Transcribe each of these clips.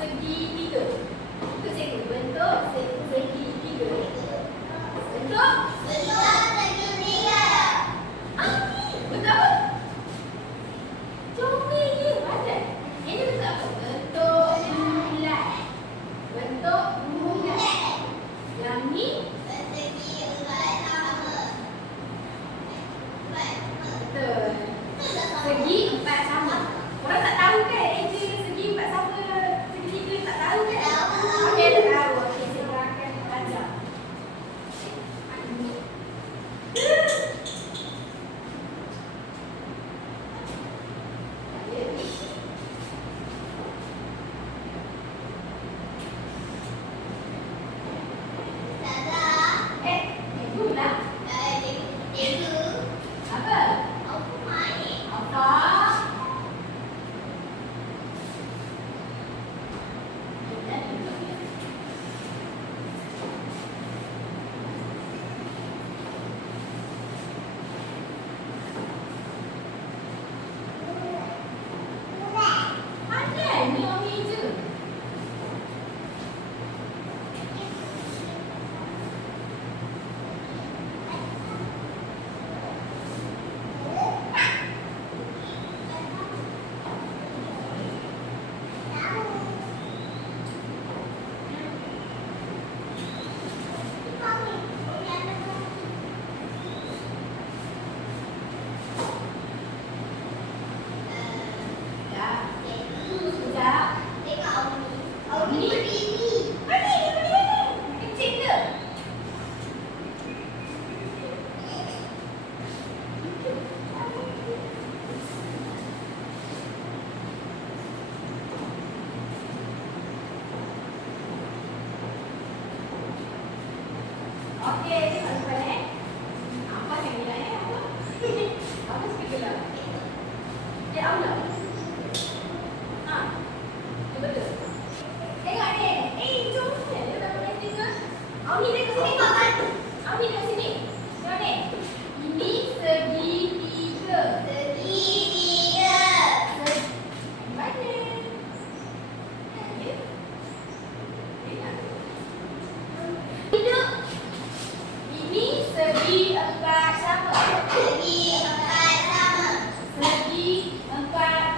segitiga. Untuk cikgu, bentuk segitiga. Bentuk segitiga. Bentuk apa? Comel je, padan. Ini bentuk apa? Bentuk bulat. Bentuk bulat. Yang ni betul. Segi empat sama. Orang tak tahu kan angle segi empat sama segitiga, tak tahu kan? Okey, tak tahu. Okey, saya akan ajar. Okey, tengok depan Apa yang gelap apa? Apa suka gelap? Dia Allah. Betul. Tengok ni. Jom ni. Dia dah boleh tengok. Awak ni tengok sini. Awak ni tengok sini. Tengok ni. Ini segitiga. Segitiga. Mana? Hidup. Ini segi empat sama. Segi empat sama. Segi empat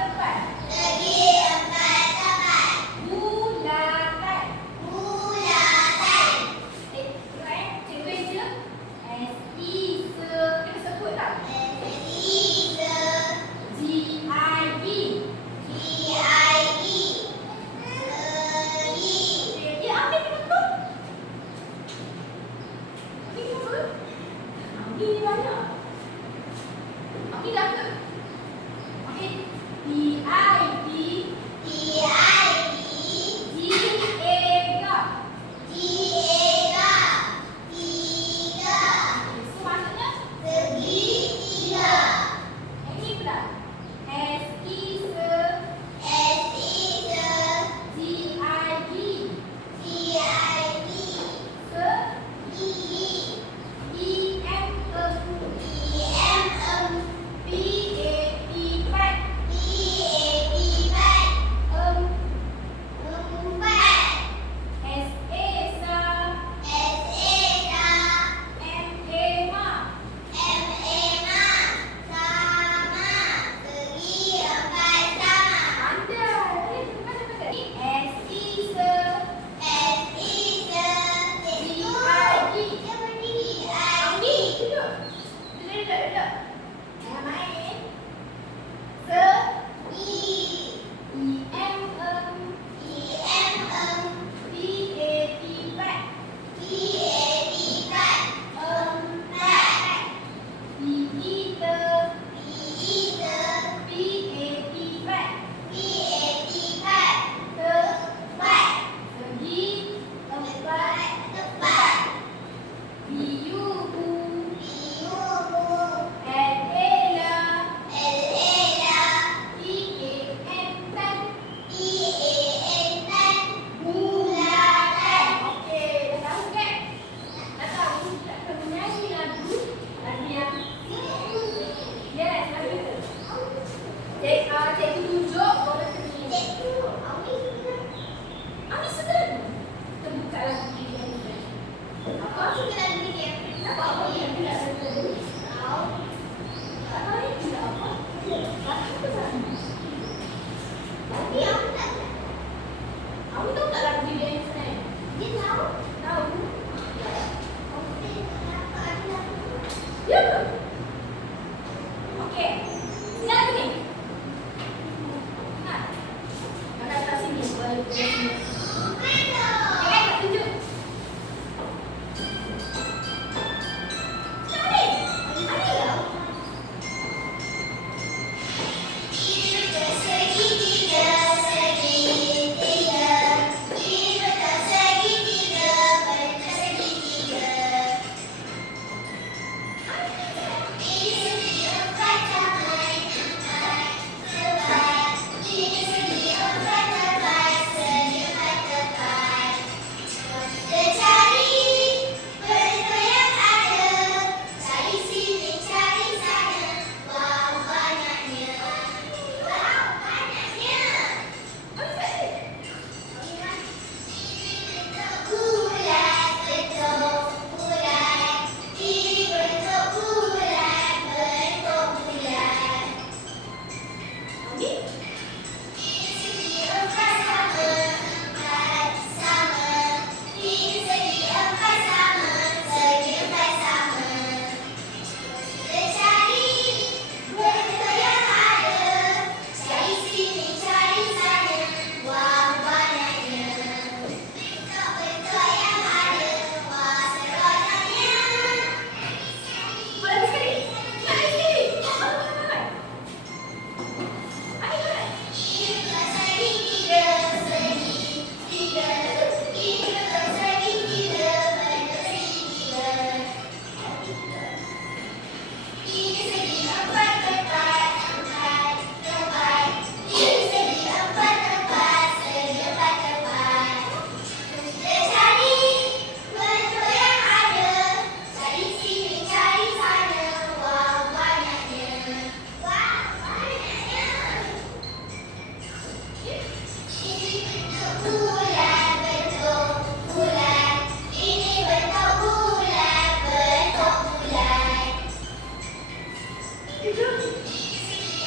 Bulan bentuk bulan. Ini bentuk bulan, bentuk bulan.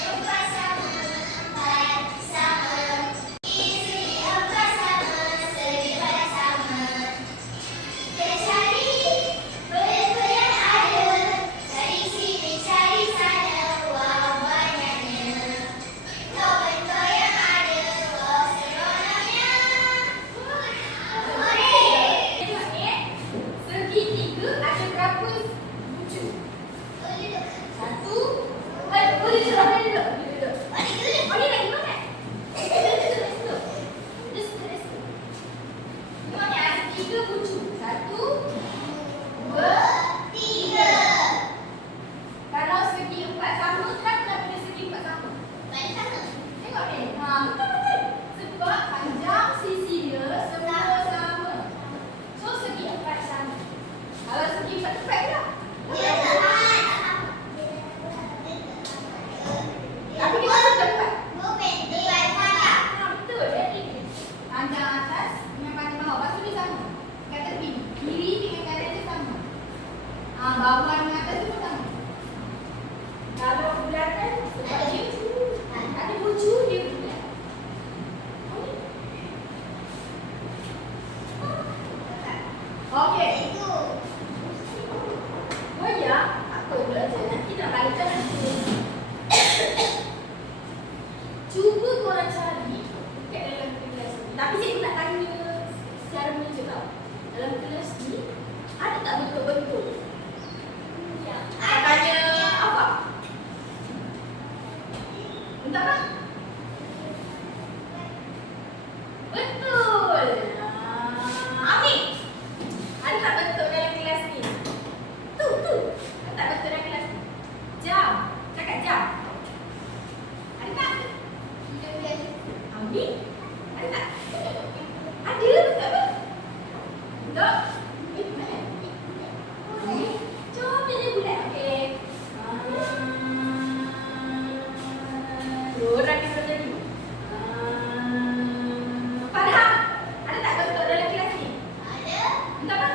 Empat sama, empat sama. Ini segi empat sama, segi empat sama. Kita cari bentuk yang ada. Cari sini, cari sana, wow banyaknya. Kau bentuk yang ada, wow seronoknya. Tengok ni, segitiga ada berapa bucu? Satu. Boleh duduk. Oh, ni lagi mana? Duduk. Tengok ni ada 3 bucu. 1, 2, 3. Kalau segi 4 sama, kenapa dia segi 4 sama? Tengok ni. Betul. Sebab panjang sisi dia semua sama. So segi 4 sama. Kalau segi 4 tepat ke tak? Tapi dia tak tepat. Betul. Jadi panjang atas dengan panjang bawah. Lepas tu dia sama. Kat tepi. Kiri dengan kanan dia sama. Bawah dengan atas tu pun sama. Kalau bulatan sebab dia ada bucu dia bulat. Okey. Oh ya, apa pula je nanti nak baca nanti. Cuba korang cari kat dalam kelas ni. Tapi cikgu nak tanya secara meja tau. Dalam kelas ni ada tak bentuk-bentuk? Ya. Tanya apa? Bentuk apa? Betul. Amir. Ada tak bentuk dalam kelas ni? Tu. Ada tak bentuk dalam kelas ni? Jam. Cakap jam. Ada tak? Amir. Ada tak? Ada. Bentuk apa? Bentuk? Mana? Amir. Coba dia bulat. Okey. Orang dia tadi. Farhan. Ada tak bentuk dalam kelas ni? Bentuk apa?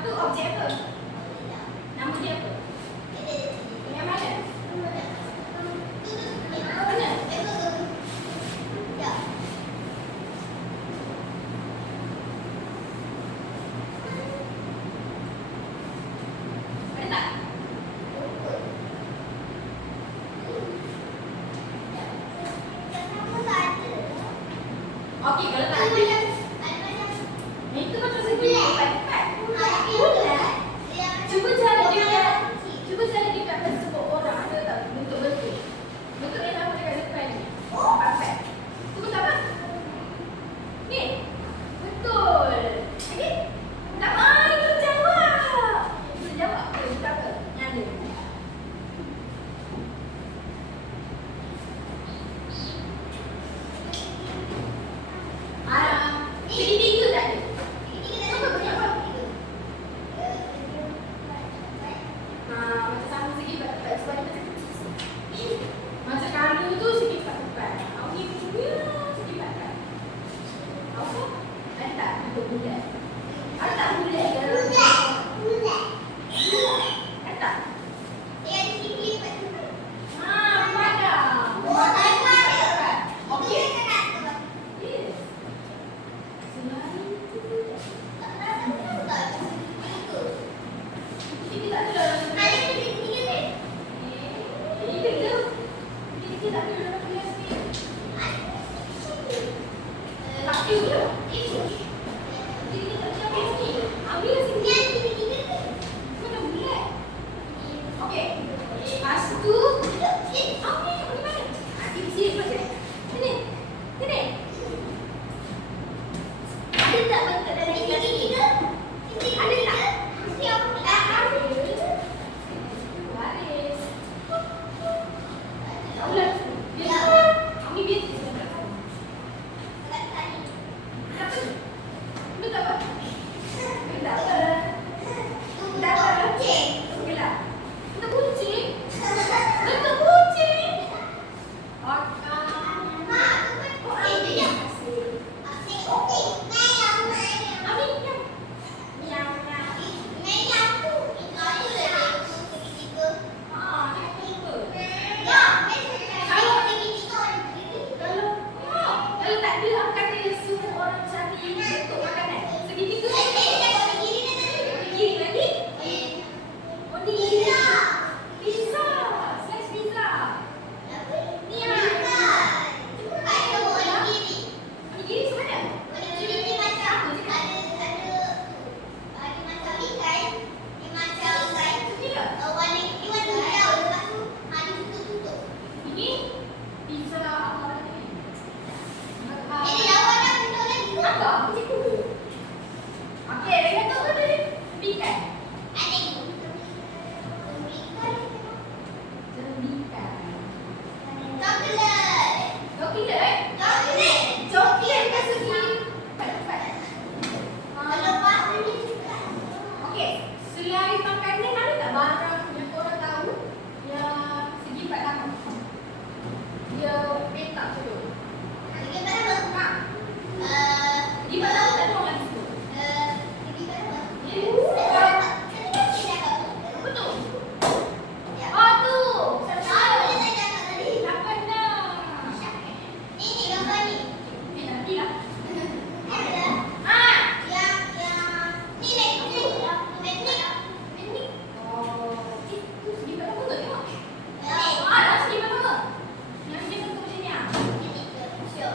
Tu objek apa? Nama dia apa? Yang mana? Mana? Ada tak? Okey, kalau tak ada. Itu macam segi tepat. Bulat. Cuba cari dia kat Facebook orang ada tak bentuk-bentuk. Bentuk yang sama dekat depan ni. Perfect. Tu bentuk apa? Ni. Betul. Okey. Tak main tu jawab. Itu jawab ke? Bentuk apa? Yang ada. Segitiga tak ada? Apa banyak apa? Macam sama segi tepat sebab dia macam kecil. Macam kayu tu segi tepat. Ini punya segi tepat. Apa? Ada tak bentuk bulat? Ada tak bulat dalam? Bulat. Ada tak? Padam. Okey. Yes. Selain itu bulat. Kita tak ada dalam kelas ni. Kita tak ada dalam kelas ni. Tak ada ke? Kita tak ada kelas ni. Ambil sini. Mana bulat? Okey. Lepas tu, ambil di mana? Di sini pun je. Sini. Ada tak bentuk dalam kelas ni? Ada tak? Tak ada. Waris. Ulang. Biar. Ambil biar. Kenapa? tak ada orang kata semua orang cari bentuk makanan. Segitiga kiri lagi. Oh ni pizza. Slice pizza. Ni onigiri semana? Ini pizza apa lagi? Apa? Macam tu. Okey, Rena tahu ke tadi? Tembikan. Tembikan. Coklat. Coklat ke segi tepat. Okey, selain makanan ada tak barang yang korang tahu yang segi pertama? Dia petak dulu. Di mana tak ada orang situ. Betul. Oh tu. Tak pernah. Nantilah. Oh, itu segi pertama tu tengok. Dah segi pertama. Yang dia bentuk macam ni ah. Betul.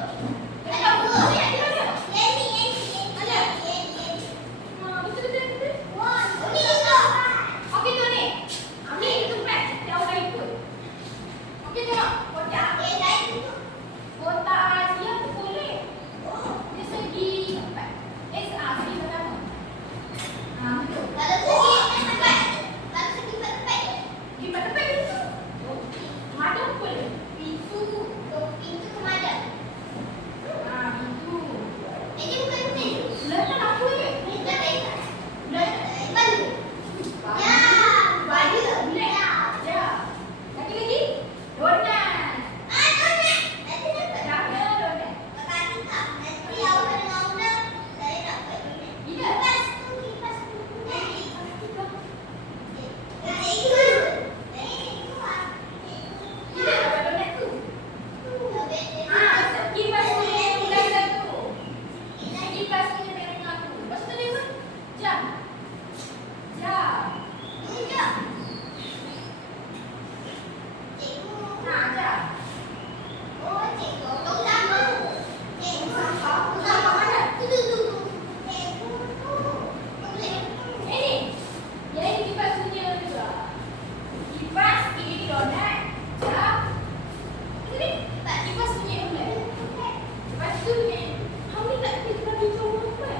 Okey tu ni. Ambil itu pet. Kita orang ikut. Okey tengok. Kotak. Kotak dia tu boleh. Dia segi empat. Segi pertama. Betul. Segi empat itu. Madam boleh. Pintu. Pintu. Letak apa ni? Lagi. Donat. Tak ada donat. Bila? Bila dapat donat tu? Kipas punya yang dah tu. Kipas punya merah tu. Lepas tu ni apa? Jam. Jam. Jam. Ini. Yang ini kipas punya juga. Kipas, ini donat. Jam. Ini kipas punya donat. Lepas tu ni. Kau ni tak kita bagi jauh kan?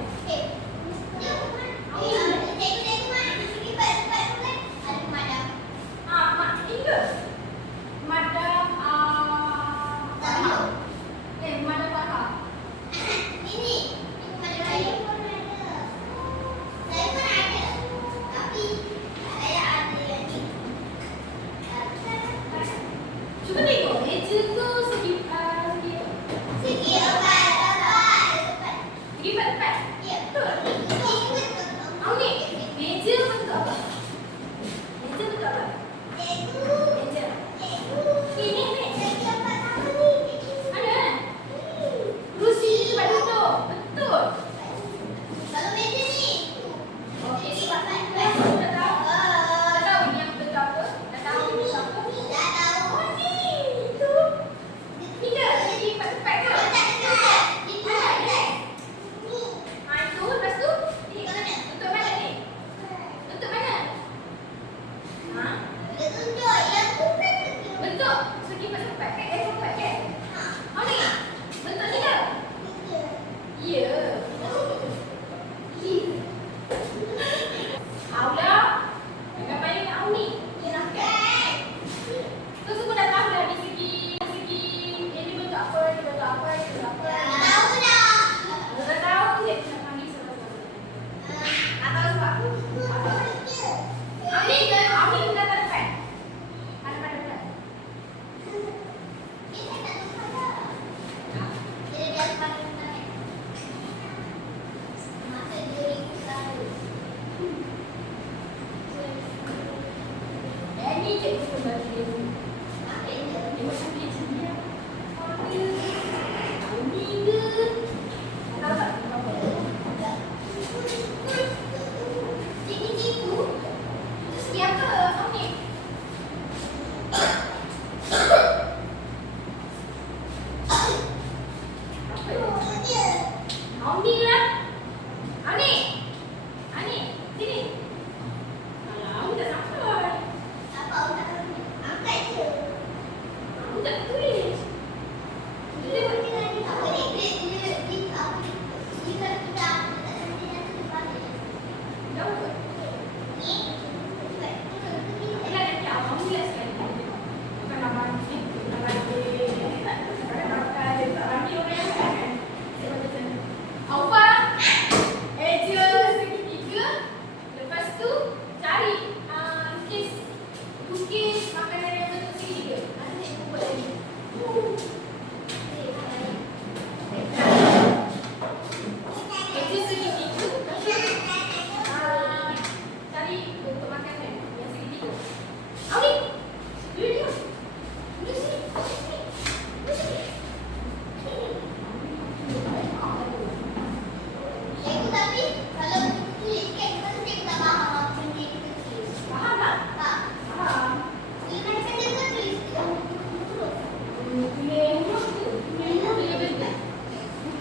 Mak ini ke? Madam Farah. Madam Farah. Cuba tengok meja tu segi empat. Betul. Ni meja bentuk apa? Meja bentuk apa? Meja. Ini. Ada? Kerusi tempat duduk. Betul. Okey, sebab dah tahu. Dah tahu ni yang bentuk apa? Dah tahu ni apa? Oh ni. Tu. Tiga. Segi empat ke?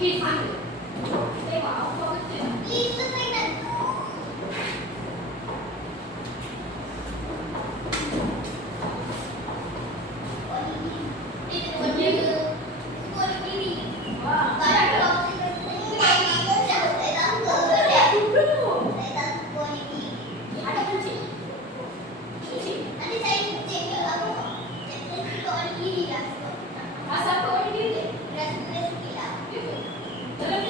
Okey, sama. Tengok, aku buat betul. Wah, ada kunci. Kunci. Asal kau ini dia. Dalam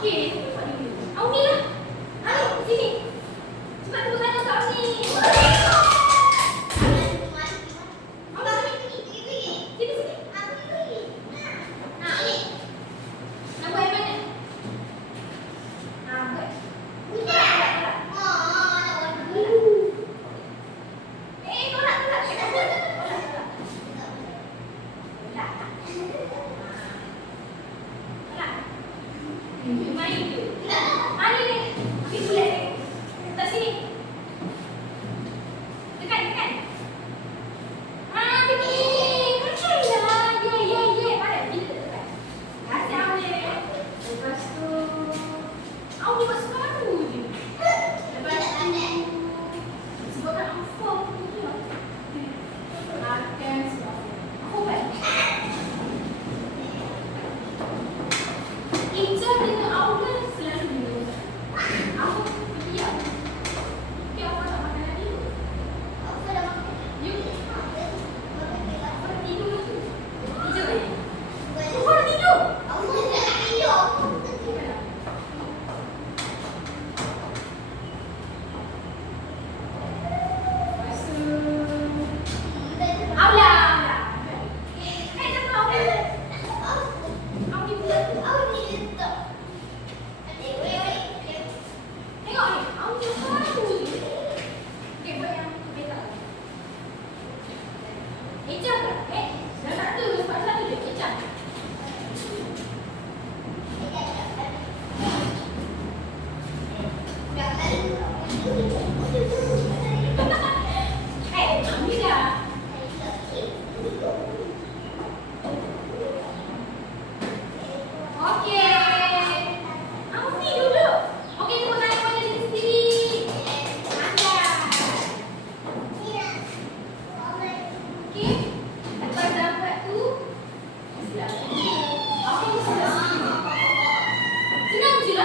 Okey, buat dulu. Auni lah. Auni, sini. Cepat tepuk tangan untuk Auni. Senang je.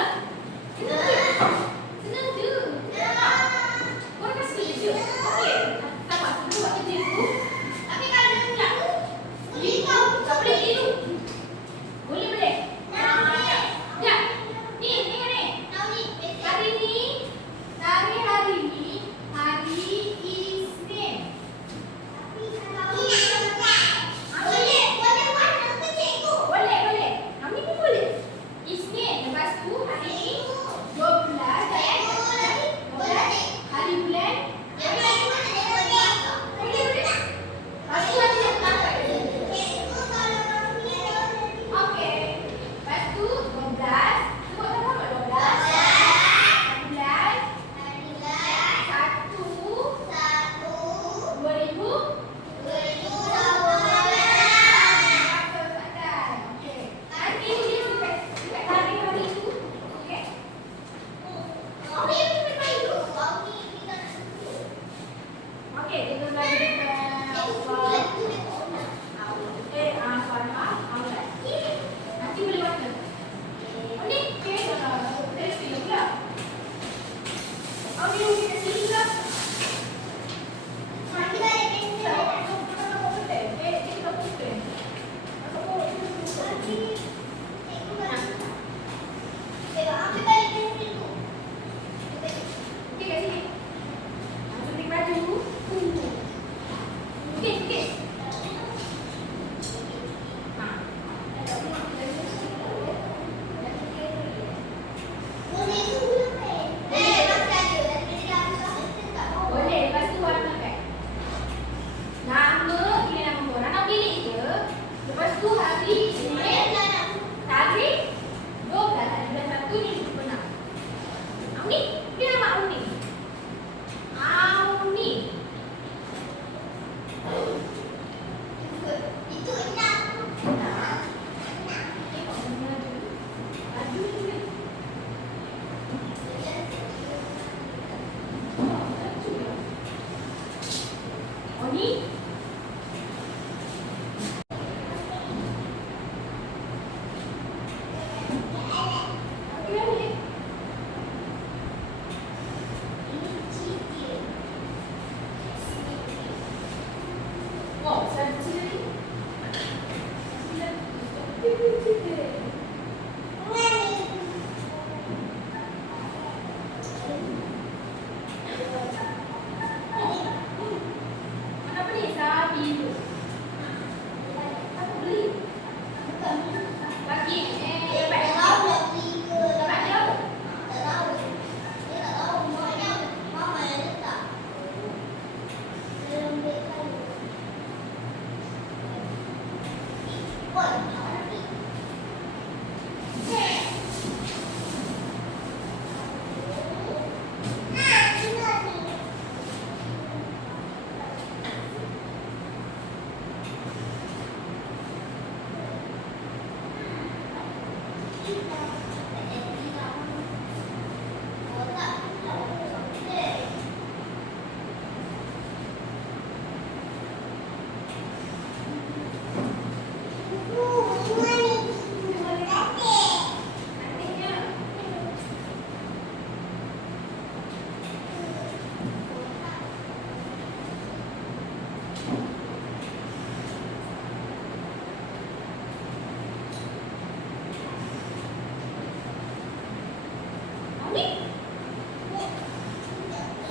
Ni?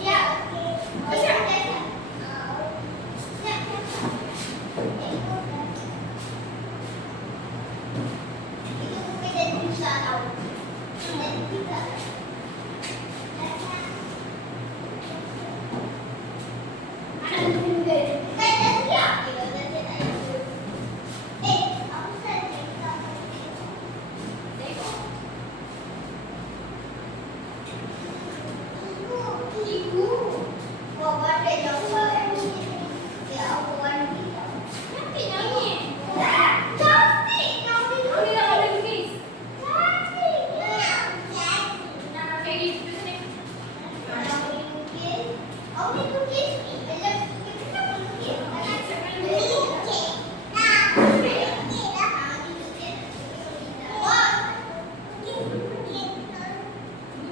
Siap. Siap.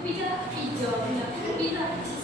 Pizza, pizza, pizza.